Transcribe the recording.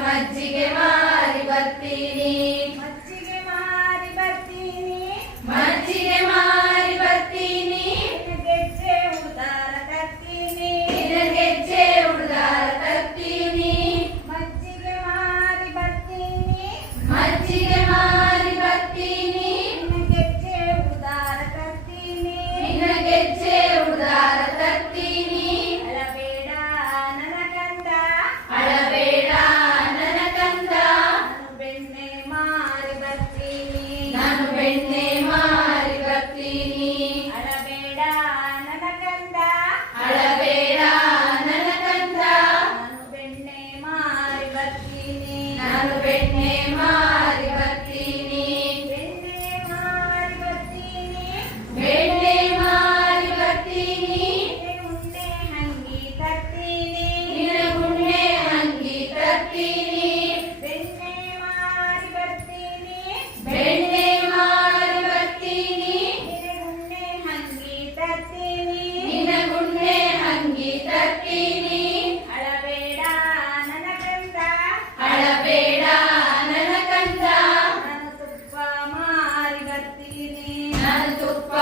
ಮಜ್ಜಿಗೆ ಮಾರಿ ಬರ್ತೀನಿ aprende ನಾನು ತುಪ್ಪ